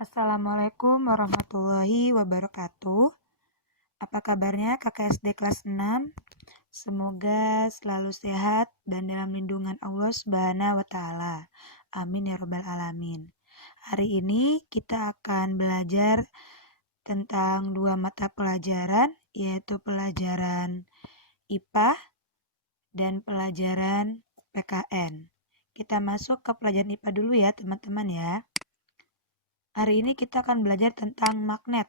Assalamualaikum warahmatullahi wabarakatuh. Apa kabarnya kakak SD kelas 6? Semoga selalu sehat dan dalam lindungan Allah Subhanahu wa Ta'ala. Amin ya Rabbal 'Alamin. Hari ini kita akan belajar tentang dua mata pelajaran, yaitu pelajaran IPA dan pelajaran PKN. Kita masuk ke pelajaran IPA dulu ya teman-teman ya. Hari ini kita akan belajar tentang magnet.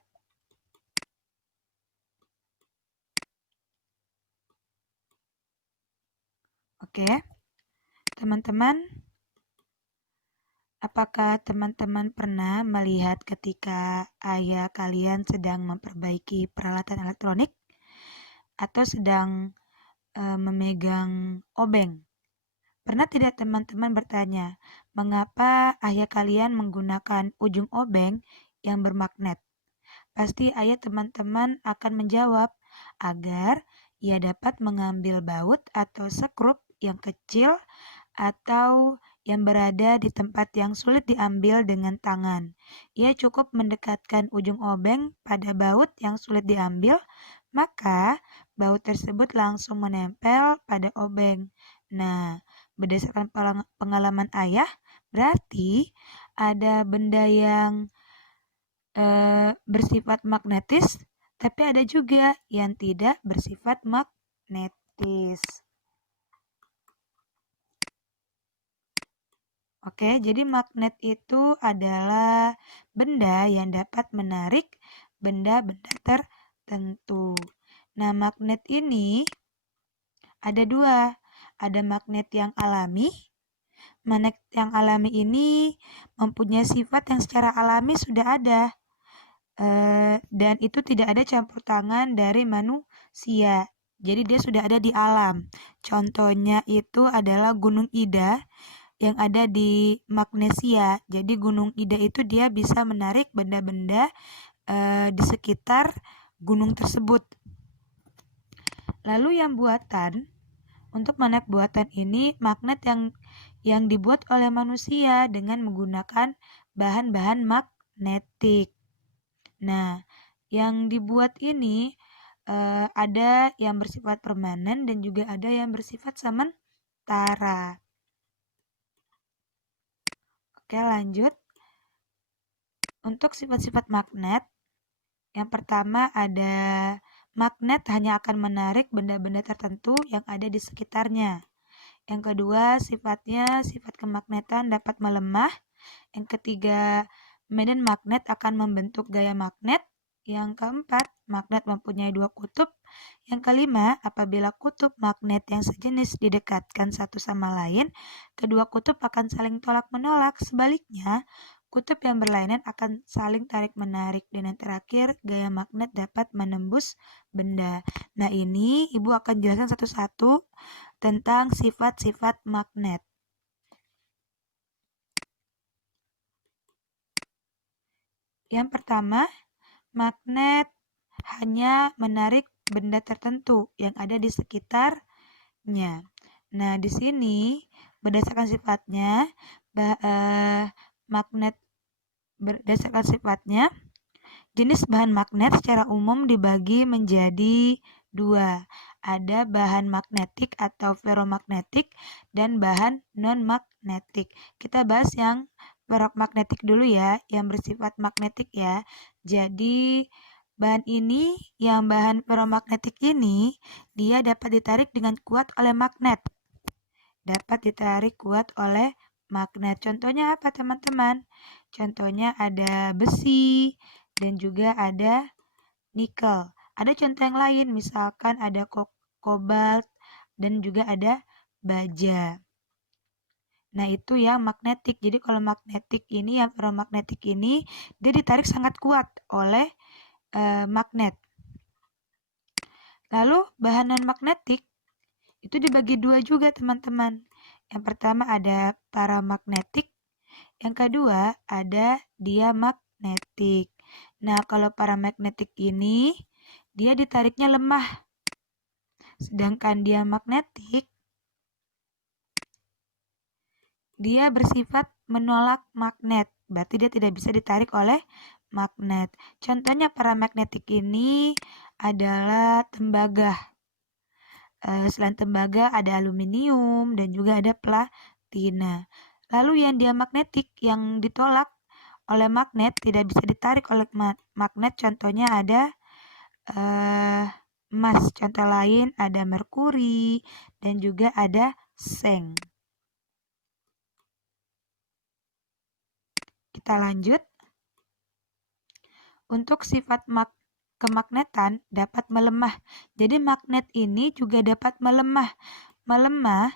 Oke, teman-teman, apakah teman-teman pernah melihat ketika ayah kalian sedang memperbaiki peralatan elektronik atau sedang memegang obeng? Pernah tidak teman-teman bertanya, mengapa ayah kalian menggunakan ujung obeng yang bermagnet? Pasti ayah teman-teman akan menjawab, agar ia dapat mengambil baut atau sekrup yang kecil atau yang berada di tempat yang sulit diambil dengan tangan. Ia cukup mendekatkan ujung obeng pada baut yang sulit diambil, maka baut tersebut langsung menempel pada obeng. Nah, berdasarkan pengalaman ayah, berarti ada benda yang bersifat magnetis, tapi ada juga yang tidak bersifat magnetis. Oke, jadi magnet itu adalah benda yang dapat menarik benda-benda tertentu. Nah, magnet ini ada dua. Ada magnet yang alami. Magnet yang alami ini mempunyai sifat yang secara alami sudah ada. Dan itu tidak ada campur tangan dari manusia. Jadi dia sudah ada di alam. Contohnya itu adalah Gunung Ida yang ada di Magnesia. Jadi Gunung Ida itu dia bisa menarik benda-benda di sekitar gunung tersebut. Lalu yang buatan, untuk magnet buatan ini magnet yang dibuat oleh manusia dengan menggunakan bahan-bahan magnetik. Nah, yang dibuat ini ada yang bersifat permanen dan juga ada yang bersifat sementara. Oke, lanjut. Untuk sifat-sifat magnet, yang pertama ada magnet hanya akan menarik benda-benda tertentu yang ada di sekitarnya. Yang kedua, sifat kemagnetan dapat melemah. Yang ketiga, medan magnet akan membentuk gaya magnet. Yang keempat, magnet mempunyai dua kutub. Yang kelima, apabila kutub magnet yang sejenis didekatkan satu sama lain, kedua kutub akan saling tolak-menolak. Sebaliknya, kutub yang berlainan akan saling tarik-menarik. Dan yang terakhir, gaya magnet dapat menembus benda. Nah, ini Ibu akan jelaskan satu-satu tentang sifat-sifat magnet. Yang pertama, magnet hanya menarik benda tertentu yang ada di sekitarnya. Nah, di sini berdasarkan sifatnya, magnet berdasarkan sifatnya, jenis bahan magnet secara umum dibagi menjadi dua. Ada bahan magnetik atau ferromagnetik dan bahan non-magnetik. Kita bahas yang ferromagnetik dulu ya, yang bersifat magnetik ya. Jadi bahan ini, yang bahan ferromagnetik ini, dia dapat ditarik dengan kuat oleh magnet. Dapat ditarik kuat oleh magnet. Contohnya apa teman-teman? Contohnya ada besi dan juga ada nikel. Ada contoh yang lain, misalkan ada kobalt dan juga ada baja. Nah, itu yang magnetik. Jadi kalau magnetik ini, yang ferromagnetik ini, dia ditarik sangat kuat oleh magnet. Lalu bahan non-magnetik itu dibagi dua juga teman-teman. Yang pertama ada paramagnetik, yang kedua ada diamagnetik. Nah, kalau paramagnetik ini dia ditariknya lemah. Sedangkan diamagnetik dia bersifat menolak magnet. berarti dia tidak bisa ditarik oleh magnet. Contohnya paramagnetik ini adalah tembaga. Selain tembaga ada aluminium dan juga ada platina. Lalu yang diamagnetik yang ditolak oleh magnet tidak bisa ditarik oleh magnet, contohnya ada emas. Contoh lain ada merkuri dan juga ada seng. Kita lanjut. Untuk sifat kemagnetan dapat melemah. Jadi magnet ini juga dapat melemah. Melemah,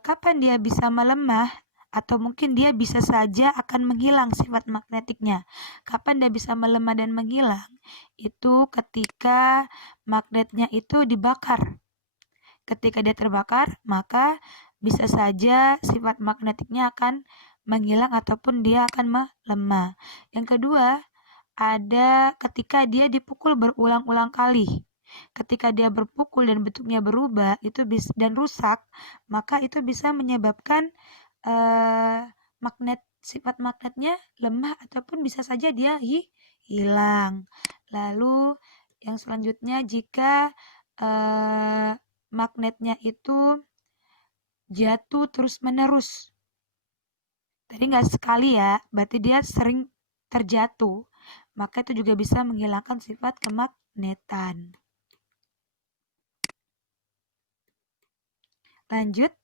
kapan dia bisa melemah? Atau mungkin dia bisa saja akan menghilang sifat magnetiknya. Kapan dia bisa melemah dan menghilang? Itu ketika magnetnya itu dibakar. Ketika dia terbakar, maka bisa saja sifat magnetiknya akan menghilang ataupun dia akan melemah. Yang kedua, ada ketika dia dipukul berulang-ulang kali. Ketika dia berpukul dan bentuknya berubah itu dan rusak, maka itu bisa menyebabkan sifat magnetnya lemah ataupun bisa saja dia hilang. Lalu yang selanjutnya, jika magnetnya itu jatuh terus-menerus. Tadi nggak sekali ya, berarti dia sering terjatuh. Maka itu juga bisa menghilangkan sifat kemagnetan. Lanjut,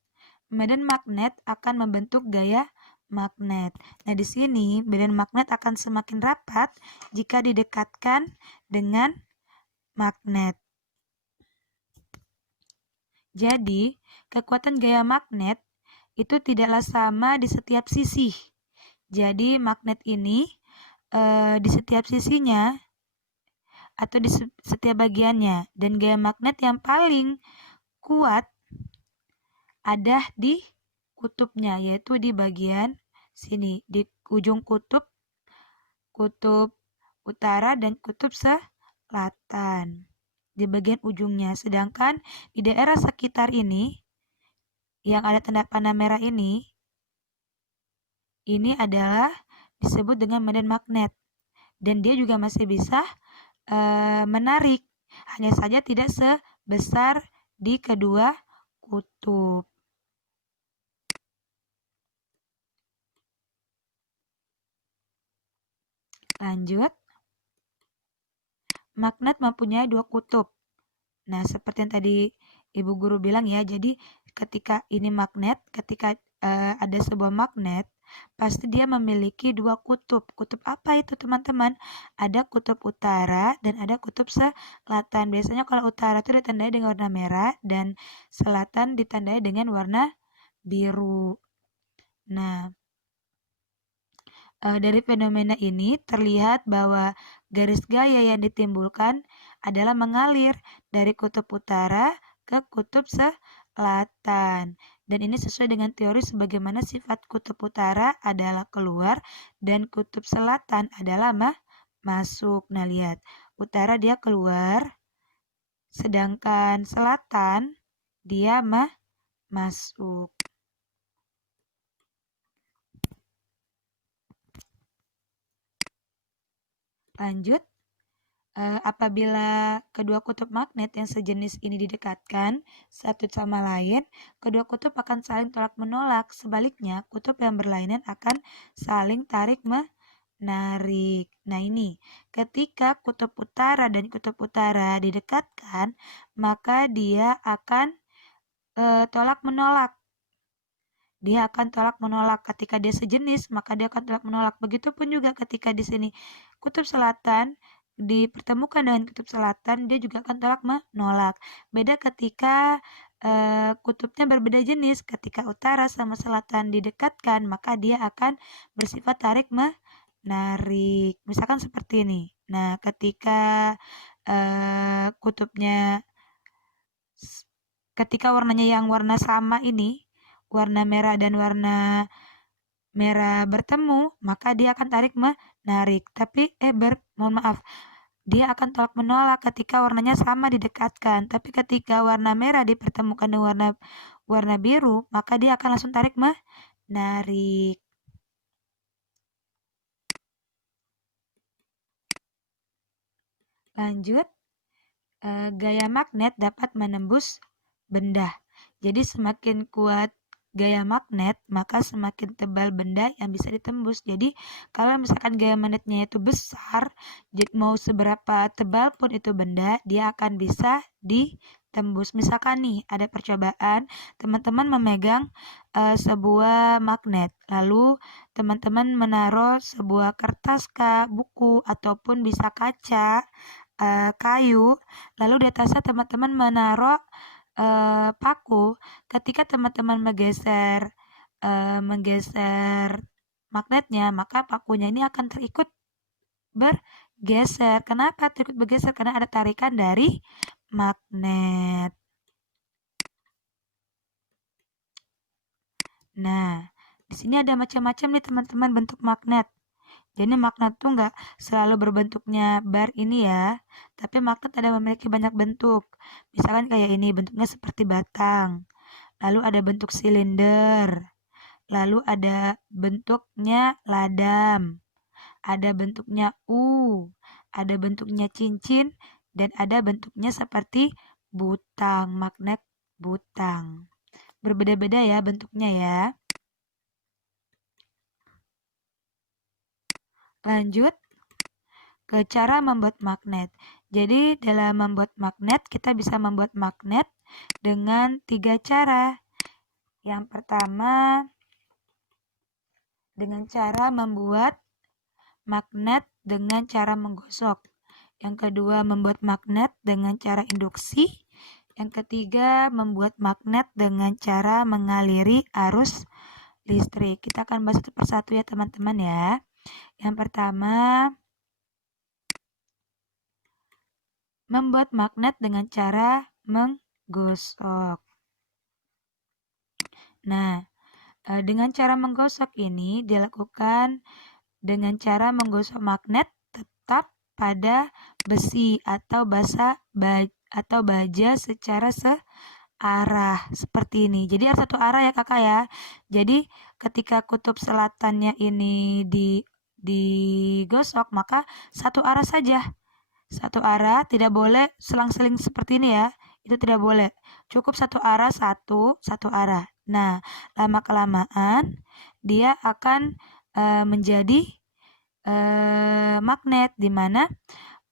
medan magnet akan membentuk gaya magnet. Nah, di sini medan magnet akan semakin rapat jika didekatkan dengan magnet. Jadi, kekuatan gaya magnet itu tidaklah sama di setiap sisi. Jadi, magnet ini di setiap sisinya atau di setiap bagiannya, dan gaya magnet yang paling kuat ada di kutubnya, yaitu di bagian sini, di ujung kutub utara dan kutub selatan, di bagian ujungnya. Sedangkan di daerah sekitar ini yang ada tanda panah merah ini adalah disebut dengan medan magnet, dan dia juga masih bisa menarik, hanya saja tidak sebesar di kedua kutub. Lanjut, magnet mempunyai dua kutub. Nah, seperti yang tadi Ibu Guru bilang ya, jadi ketika ini magnet, ketika ada sebuah magnet, pasti dia memiliki dua kutub. Kutub apa itu, teman-teman? Ada kutub utara dan ada kutub selatan. Biasanya kalau utara itu ditandai dengan warna merah dan selatan ditandai dengan warna biru. Nah, dari fenomena ini terlihat bahwa garis gaya yang ditimbulkan adalah mengalir dari kutub utara ke kutub selatan. Dan ini sesuai dengan teori sebagaimana sifat kutub utara adalah keluar dan kutub selatan adalah masuk. Nah, lihat, utara dia keluar, sedangkan selatan dia masuk. Lanjut, apabila kedua kutub magnet yang sejenis ini didekatkan satu sama lain, kedua kutub akan saling tolak-menolak. Sebaliknya, kutub yang berlainan akan saling tarik-menarik. Nah, ini ketika kutub utara dan kutub utara didekatkan, maka dia akan tolak-menolak. Dia akan tolak-menolak. Ketika dia sejenis, maka dia akan tolak-menolak. Begitupun juga ketika di sini kutub selatan dipertemukan dengan kutub selatan, dia juga akan tolak-menolak. Beda ketika kutubnya berbeda jenis. Ketika utara sama selatan didekatkan, maka dia akan bersifat tarik-menarik. Misalkan seperti ini. Nah, ketika ketika warnanya yang warna sama ini, warna merah dan warna merah bertemu, maka dia akan tarik-menarik. Tapi mohon maaf, dia akan tolak-menolak ketika warnanya sama didekatkan. Tapi ketika warna merah dipertemukan dengan warna biru, maka dia akan langsung tarik-menarik. Lanjut, gaya magnet dapat menembus benda. Jadi semakin kuat gaya magnet, maka semakin tebal benda yang bisa ditembus. Jadi kalau misalkan gaya magnetnya itu besar, mau seberapa tebal pun itu benda, dia akan bisa ditembus. Misalkan nih ada percobaan, teman-teman memegang sebuah magnet, lalu teman-teman menaruh sebuah kertas, buku, ataupun bisa kaca, kayu, lalu di atasnya teman-teman menaruh paku. Ketika teman-teman menggeser magnetnya, maka pakunya ini akan terikut bergeser. Kenapa terikut bergeser? Karena ada tarikan dari magnet. Nah, di sini ada macam-macam nih teman-teman bentuk magnet. Jadi magnet tuh nggak selalu berbentuknya bar ini ya, tapi magnet ada memiliki banyak bentuk. Misalkan kayak ini bentuknya seperti batang, lalu ada bentuk silinder, lalu ada bentuknya ladam, ada bentuknya U, ada bentuknya cincin, dan ada bentuknya seperti butang, magnet butang. Berbeda-beda ya bentuknya ya. Lanjut ke cara membuat magnet. Jadi dalam membuat magnet, kita bisa membuat magnet dengan 3 cara. Yang pertama, dengan cara membuat magnet dengan cara menggosok. Yang kedua, membuat magnet dengan cara induksi. Yang ketiga, membuat magnet dengan cara mengaliri arus listrik. Kita akan bahas satu persatu ya teman-teman ya. Yang pertama, membuat magnet dengan cara menggosok. Nah, dengan cara menggosok ini dilakukan dengan cara menggosok magnet tetap pada besi atau baja secara searah seperti ini. Jadi harus satu arah ya kakak ya. Jadi ketika kutub selatannya ini digosok, maka satu arah saja. Satu arah, tidak boleh selang-seling seperti ini ya. Itu tidak boleh. Cukup satu arah, satu arah. Nah, lama-kelamaan dia akan menjadi magnet, di mana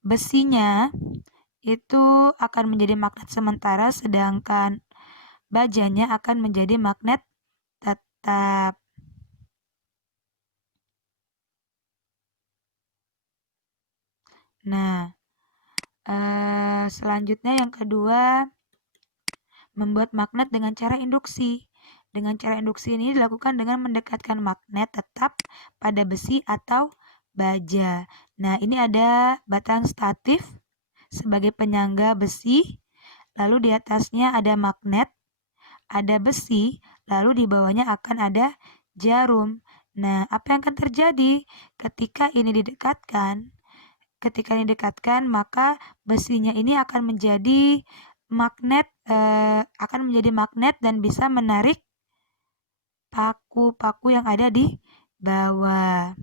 besinya itu akan menjadi magnet sementara, sedangkan bajanya akan menjadi magnet tetap. Nah, selanjutnya yang kedua, membuat magnet dengan cara induksi. Dengan cara induksi ini dilakukan dengan mendekatkan magnet tetap pada besi atau baja. Nah, ini ada batang statif sebagai penyangga besi, lalu di atasnya ada magnet, ada besi, lalu di bawahnya akan ada jarum. Nah, apa yang akan terjadi ketika ini didekatkan? Ketika ini didekatkan, maka besinya ini akan menjadi magnet, dan bisa menarik paku-paku yang ada di bawah.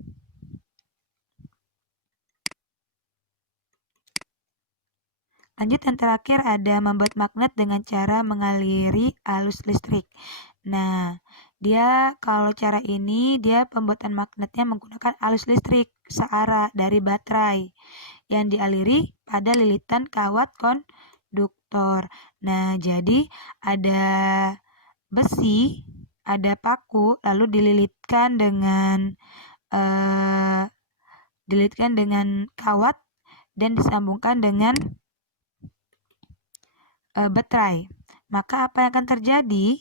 Lanjut yang terakhir ada membuat magnet dengan cara mengaliri arus listrik. Nah, kalau cara ini pembuatan magnetnya menggunakan arus listrik searah dari baterai yang dialiri pada lilitan kawat konduktor. Nah, jadi ada besi, ada paku, lalu dililitkan dengan kawat dan disambungkan dengan baterai. Maka apa yang akan terjadi?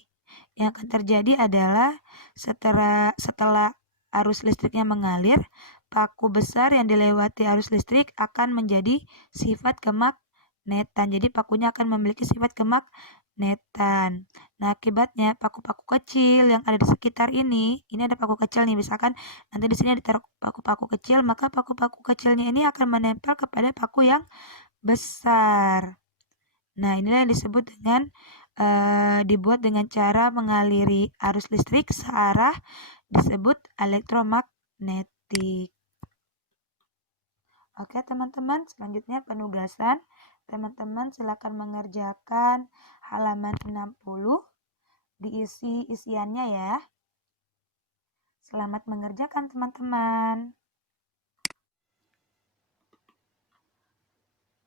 Yang akan terjadi adalah setelah arus listriknya mengalir, paku besar yang dilewati arus listrik akan menjadi sifat kemagnetan. Jadi pakunya akan memiliki sifat kemagnetan. Nah, akibatnya paku-paku kecil yang ada di sekitar ini ada paku kecil nih, misalkan nanti di sini ditaruh paku-paku kecil, maka paku-paku kecilnya ini akan menempel kepada paku yang besar. Nah, inilah yang disebut dengan dibuat dengan cara mengaliri arus listrik searah, disebut elektromagnetik. Oke teman-teman, selanjutnya penugasan. Teman-teman silakan mengerjakan halaman 60, diisi isiannya ya. Selamat mengerjakan teman-teman.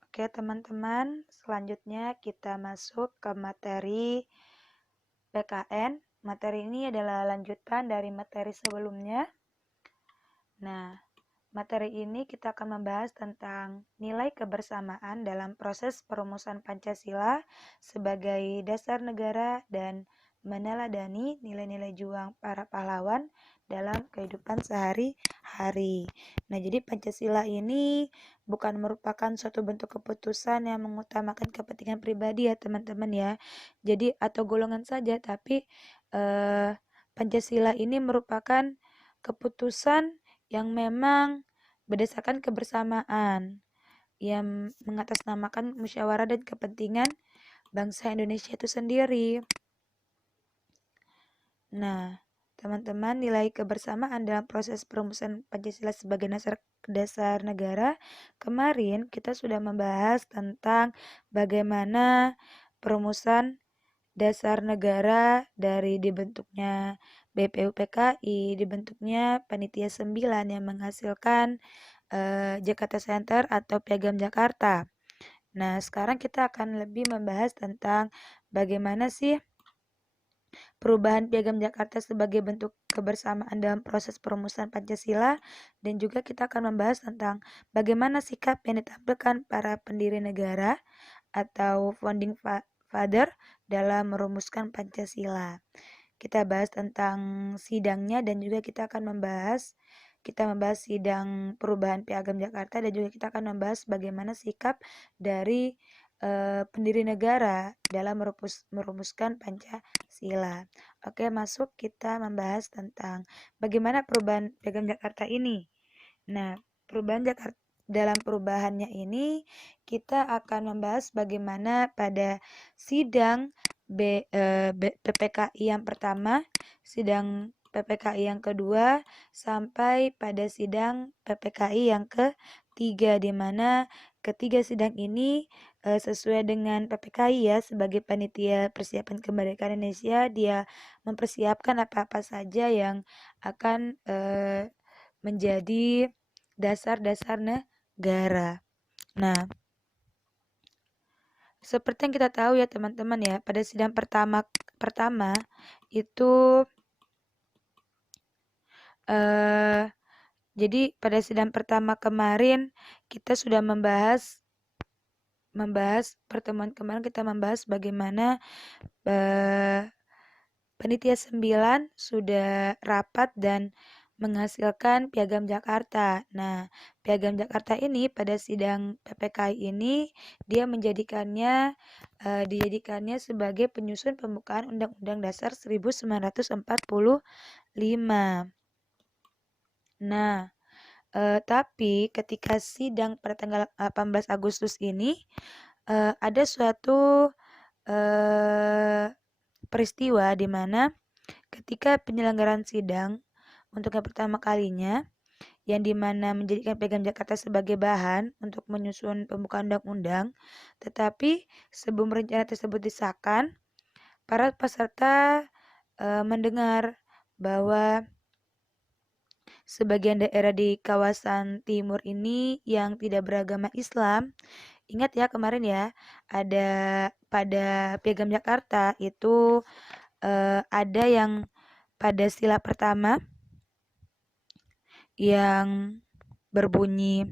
Oke teman-teman, selanjutnya kita masuk ke materi PKN. Materi ini adalah lanjutan dari materi sebelumnya. Nah, materi ini kita akan membahas tentang nilai kebersamaan dalam proses perumusan Pancasila sebagai dasar negara dan meneladani nilai-nilai juang para pahlawan dalam kehidupan sehari-hari. Nah, jadi Pancasila ini bukan merupakan suatu bentuk keputusan yang mengutamakan kepentingan pribadi ya teman-teman ya. Jadi atau golongan saja, tapi Pancasila ini merupakan keputusan yang memang berdasarkan kebersamaan yang mengatasnamakan musyawarah dan kepentingan bangsa Indonesia itu sendiri. Nah, teman-teman, nilai kebersamaan dalam proses perumusan Pancasila sebagai dasar negara, kemarin kita sudah membahas tentang bagaimana perumusan dasar negara dari dibentuknya BPUPKI, dibentuknya Panitia 9 yang menghasilkan Jakarta Center atau Piagam Jakarta. Nah, sekarang kita akan lebih membahas tentang bagaimana sih perubahan Piagam Jakarta sebagai bentuk kebersamaan dalam proses perumusan Pancasila, dan juga kita akan membahas tentang bagaimana sikap yang ditampilkan para pendiri negara atau founding father dalam merumuskan Pancasila. Kita bahas tentang sidangnya dan juga kita membahas sidang perubahan Piagam Jakarta, dan juga kita akan membahas bagaimana sikap dari pendiri negara dalam merumuskan Pancasila. Oke, masuk kita membahas tentang bagaimana perubahan Piagam Jakarta ini. Nah, dalam perubahannya ini kita akan membahas bagaimana pada sidang PPKI yang pertama, sidang PPKI yang kedua, sampai pada sidang PPKI yang ketiga, di mana ketiga sidang ini sesuai dengan PPKI ya, sebagai panitia persiapan kemerdekaan Indonesia, dia mempersiapkan apa-apa saja yang akan menjadi dasar-dasar negara. Nah, seperti yang kita tahu ya teman-teman ya, pada sidang pertama itu jadi pada sidang pertama kemarin kita sudah membahas pertemuan kemarin kita membahas bagaimana Panitia 9 sudah rapat dan menghasilkan Piagam Jakarta. Nah, Piagam Jakarta ini pada sidang PPKI ini dia dijadikannya sebagai penyusun pembukaan Undang-Undang Dasar 1945. Nah, tapi ketika sidang pada tanggal 18 Agustus ini ada suatu peristiwa di mana ketika penyelenggaraan sidang untuk yang pertama kalinya, yang dimana menjadikan Piagam Jakarta sebagai bahan untuk menyusun pembukaan undang-undang, tetapi sebelum rencana tersebut disahkan, para peserta mendengar bahwa sebagian daerah di kawasan timur ini yang tidak beragama Islam, ingat ya kemarin ya, ada pada Piagam Jakarta itu ada yang pada sila pertama yang berbunyi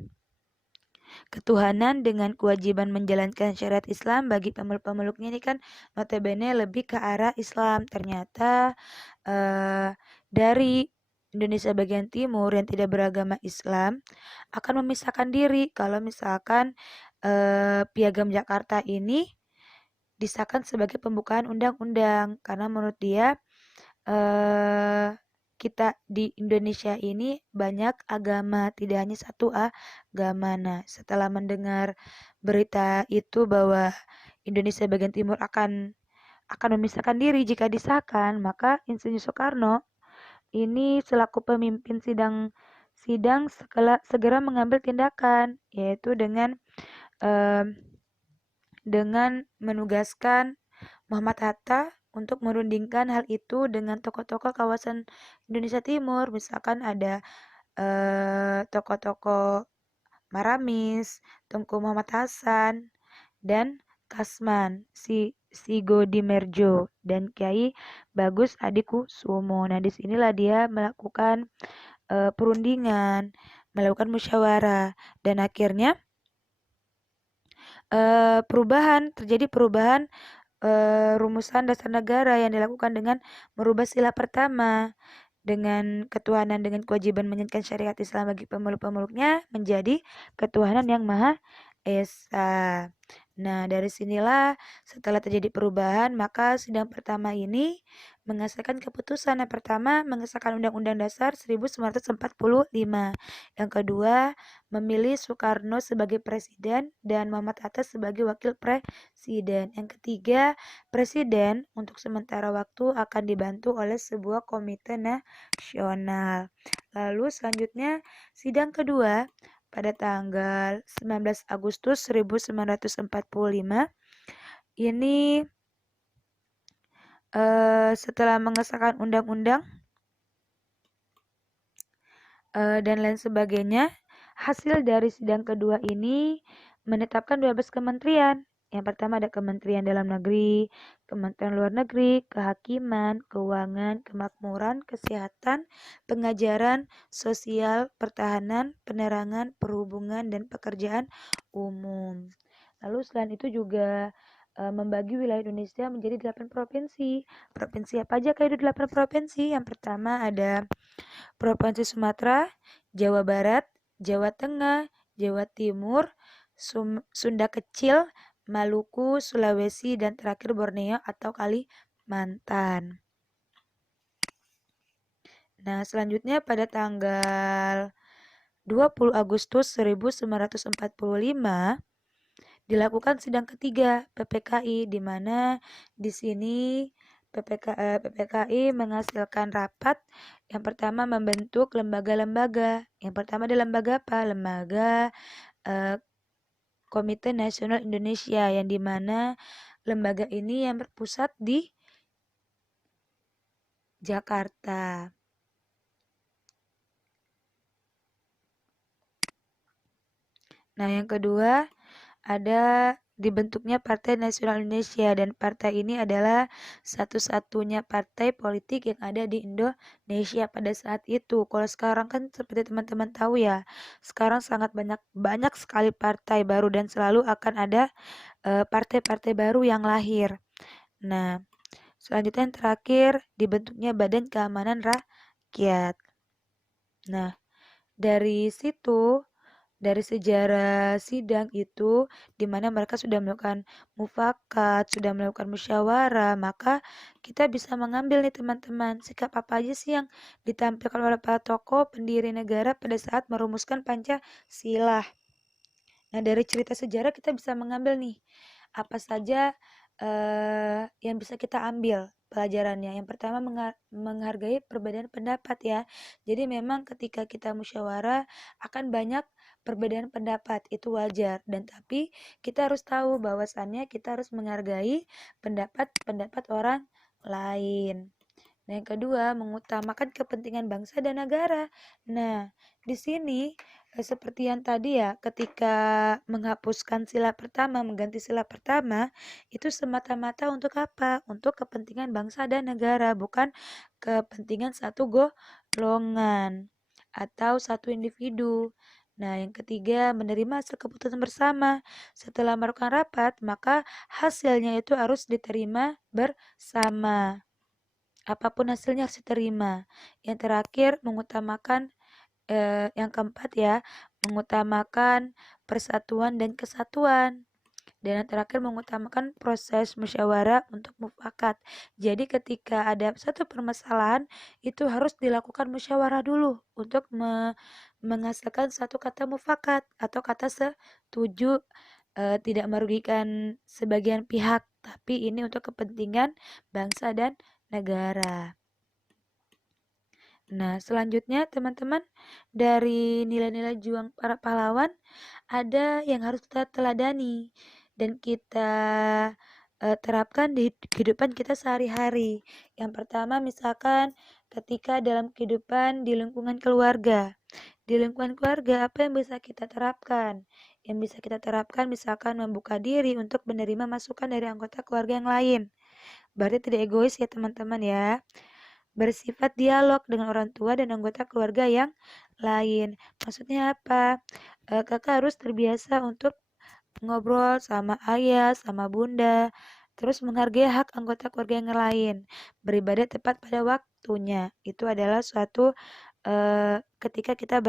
ketuhanan dengan kewajiban menjalankan syariat Islam bagi pemeluk-pemeluknya, ini kan notabene lebih ke arah Islam. Ternyata dari Indonesia bagian timur yang tidak beragama Islam akan memisahkan diri kalau misalkan Piagam Jakarta ini disahkan sebagai pembukaan undang-undang, karena menurut dia kita di Indonesia ini banyak agama, tidak hanya satu agama. Nah, setelah mendengar berita itu bahwa Indonesia bagian timur akan memisahkan diri jika disahkan, maka Insinyur Soekarno ini selaku pemimpin sidang sidang segera mengambil tindakan, yaitu dengan menugaskan Muhammad Hatta untuk merundingkan hal itu dengan tokoh-tokoh kawasan Indonesia Timur. Misalkan ada tokoh-tokoh Maramis, Tengku Muhammad Hasan, dan Kasman, si Godimerjo, dan Kiai Bagus Adikusumo. Nah, disinilah dia melakukan perundingan, melakukan musyawarah, dan akhirnya terjadi perubahan rumusan dasar negara yang dilakukan dengan merubah sila pertama dengan ketuhanan dengan kewajiban menjalankan syariat Islam bagi pemeluk-pemeluknya menjadi ketuhanan yang Maha Esa. Nah, dari sinilah setelah terjadi perubahan, maka sidang pertama ini mengesahkan keputusan. Yang pertama, mengesahkan Undang-Undang Dasar 1945. Yang kedua, memilih Soekarno sebagai presiden dan Muhammad Hatta sebagai wakil presiden. Yang ketiga, presiden untuk sementara waktu akan dibantu oleh sebuah komite nasional. Lalu selanjutnya sidang kedua pada tanggal 19 Agustus 1945 ini setelah mengesahkan undang-undang dan lain sebagainya, hasil dari sidang kedua ini menetapkan 12 kementerian. Yang pertama ada Kementerian Dalam Negeri, Kementerian Luar Negeri, Kehakiman, Keuangan, Kemakmuran, Kesehatan, Pengajaran, Sosial, Pertahanan, Penerangan, Perhubungan, dan Pekerjaan Umum. Lalu selain itu juga membagi wilayah Indonesia menjadi 8 provinsi. Provinsi apa aja kayak itu 8 provinsi? Yang pertama ada Provinsi Sumatera, Jawa Barat, Jawa Tengah, Jawa Timur, Sunda Kecil, Maluku, Sulawesi, dan terakhir Borneo atau Kalimantan. Nah, selanjutnya pada tanggal 20 Agustus 1945 dilakukan sidang ketiga PPKI, di mana di sini PPKI menghasilkan rapat. Yang pertama membentuk lembaga-lembaga. Yang pertama ada lembaga apa? Lembaga Komite Nasional Indonesia, yang dimana lembaga ini yang berpusat di Jakarta. Nah, yang kedua ada dibentuknya Partai Nasional Indonesia, dan partai ini adalah satu-satunya partai politik yang ada di Indonesia pada saat itu. Kalau sekarang kan seperti teman-teman tahu ya, sekarang sangat banyak sekali partai baru dan selalu akan ada partai-partai baru yang lahir. Nah, selanjutnya yang terakhir dibentuknya Badan Keamanan Rakyat. Nah, dari situ, dari sejarah sidang itu, di mana mereka sudah melakukan mufakat, sudah melakukan musyawarah, maka kita bisa mengambil nih teman-teman, sikap apa aja sih yang ditampilkan oleh para tokoh pendiri negara pada saat merumuskan Pancasila. Nah, dari cerita sejarah kita bisa mengambil nih, apa saja yang bisa kita ambil pelajarannya. Yang pertama menghargai perbedaan pendapat ya. Jadi memang ketika kita musyawarah akan banyak perbedaan pendapat, itu wajar, dan tapi kita harus tahu bahwasannya kita harus menghargai pendapat orang lain. Nah, yang kedua, mengutamakan kepentingan bangsa dan negara. Nah, di sini seperti yang tadi ya, ketika menghapuskan sila pertama, mengganti sila pertama, itu semata-mata untuk apa? Untuk kepentingan bangsa dan negara, bukan kepentingan satu golongan atau satu individu. Nah, yang ketiga, menerima hasil keputusan bersama. Setelah melakukan rapat, maka hasilnya itu harus diterima bersama. Apapun hasilnya harus diterima. Yang terakhir, mengutamakan yang keempat ya, mengutamakan persatuan dan kesatuan. Dan yang terakhir, mengutamakan proses musyawarah untuk mufakat. Jadi ketika ada satu permasalahan, itu harus dilakukan musyawarah dulu untuk menghasilkan satu kata mufakat atau kata setuju, tidak merugikan sebagian pihak, tapi ini untuk kepentingan bangsa dan negara. Nah, selanjutnya teman-teman, dari nilai-nilai juang para pahlawan ada yang harus kita teladani dan kita terapkan di kehidupan kita sehari-hari. Yang pertama misalkan ketika dalam kehidupan di lingkungan keluarga. Di lingkungan keluarga apa yang bisa kita terapkan? Yang bisa kita terapkan misalkan membuka diri untuk menerima masukan dari anggota keluarga yang lain. Berarti tidak egois ya teman-teman ya. Bersifat dialog dengan orang tua dan anggota keluarga yang lain. Maksudnya apa? Kakak harus terbiasa untuk ngobrol sama ayah, sama bunda, terus menghargai hak anggota keluarga yang lain, beribadah tepat pada waktunya. Itu adalah suatu ketika kita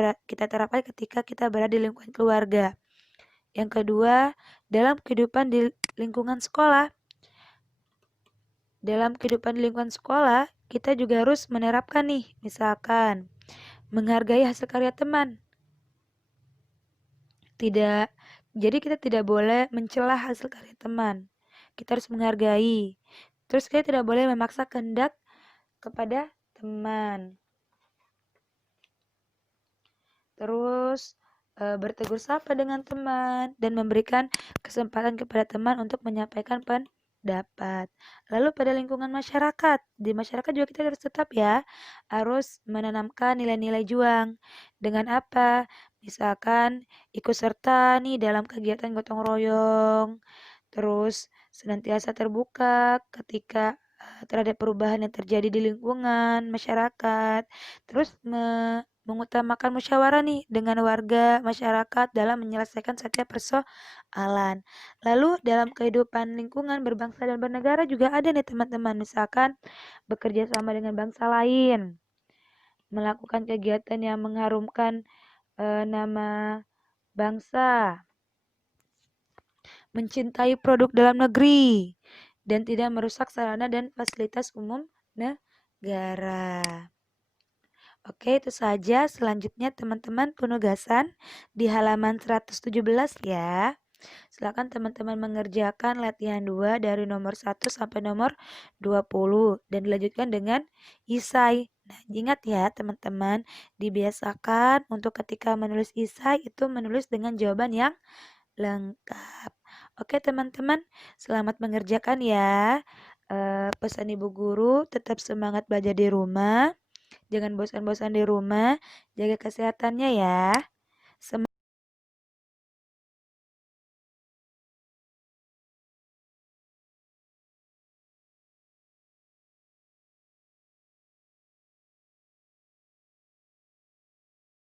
terapkan ketika kita berada di lingkungan keluarga. Yang kedua, dalam kehidupan di lingkungan sekolah. Dalam kehidupan di lingkungan sekolah, kita juga harus menerapkan nih, misalkan menghargai hasil karya teman. Jadi kita tidak boleh mencela hasil karya teman. Kita harus menghargai. Terus kita tidak boleh memaksa kehendak kepada teman. Terus bertegur sapa dengan teman dan memberikan kesempatan kepada teman untuk menyampaikan pendapat. Lalu pada lingkungan masyarakat, di masyarakat juga kita harus tetap ya, harus menanamkan nilai-nilai juang. Dengan apa? Misalkan ikut serta nih dalam kegiatan gotong royong, terus senantiasa terbuka ketika terhadap perubahan yang terjadi di lingkungan masyarakat, terus mengutamakan musyawarah nih dengan warga masyarakat dalam menyelesaikan setiap persoalan. Lalu dalam kehidupan lingkungan berbangsa dan bernegara juga ada nih teman-teman, misalkan bekerja sama dengan bangsa lain, melakukan kegiatan yang mengharumkan nama bangsa, mencintai produk dalam negeri, dan tidak merusak sarana dan fasilitas umum negara. Oke, itu saja. Selanjutnya teman-teman penugasan di halaman 117 ya. Silakan teman-teman mengerjakan latihan 2 dari nomor 1 sampai nomor 20 dan dilanjutkan dengan isai. Nah, ingat ya teman-teman, dibiasakan untuk ketika menulis isai itu menulis dengan jawaban yang lengkap. Oke teman-teman, selamat mengerjakan ya. Pesan ibu guru, tetap semangat belajar di rumah. Jangan bosan-bosan di rumah, jaga kesehatannya ya.